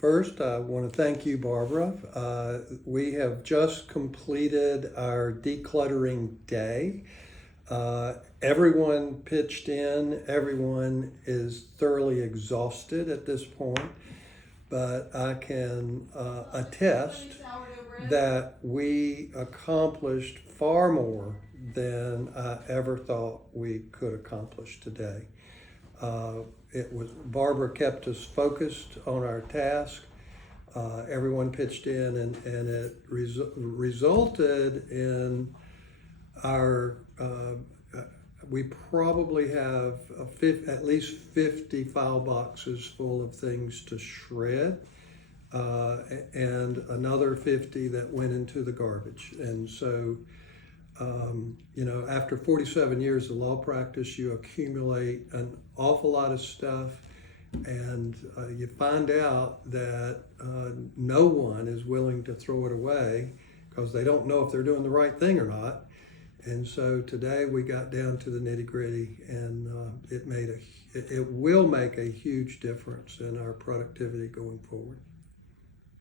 First, I want to thank you, Barbara. We have just completed our decluttering day. Everyone pitched in. Everyone is thoroughly exhausted at this point, but I can attest that we accomplished far more than I ever thought we could accomplish today. Barbara kept us focused on our task. Everyone pitched in, and it resulted in our. We probably have at least 50 file boxes full of things to shred, and another 50 that went into the garbage. And so, after 47 years of law practice, you accumulate an awful lot of stuff, and you find out that no one is willing to throw it away because they don't know if they're doing the right thing or not. And so today we got down to the nitty-gritty, and it will make a huge difference in our productivity going forward.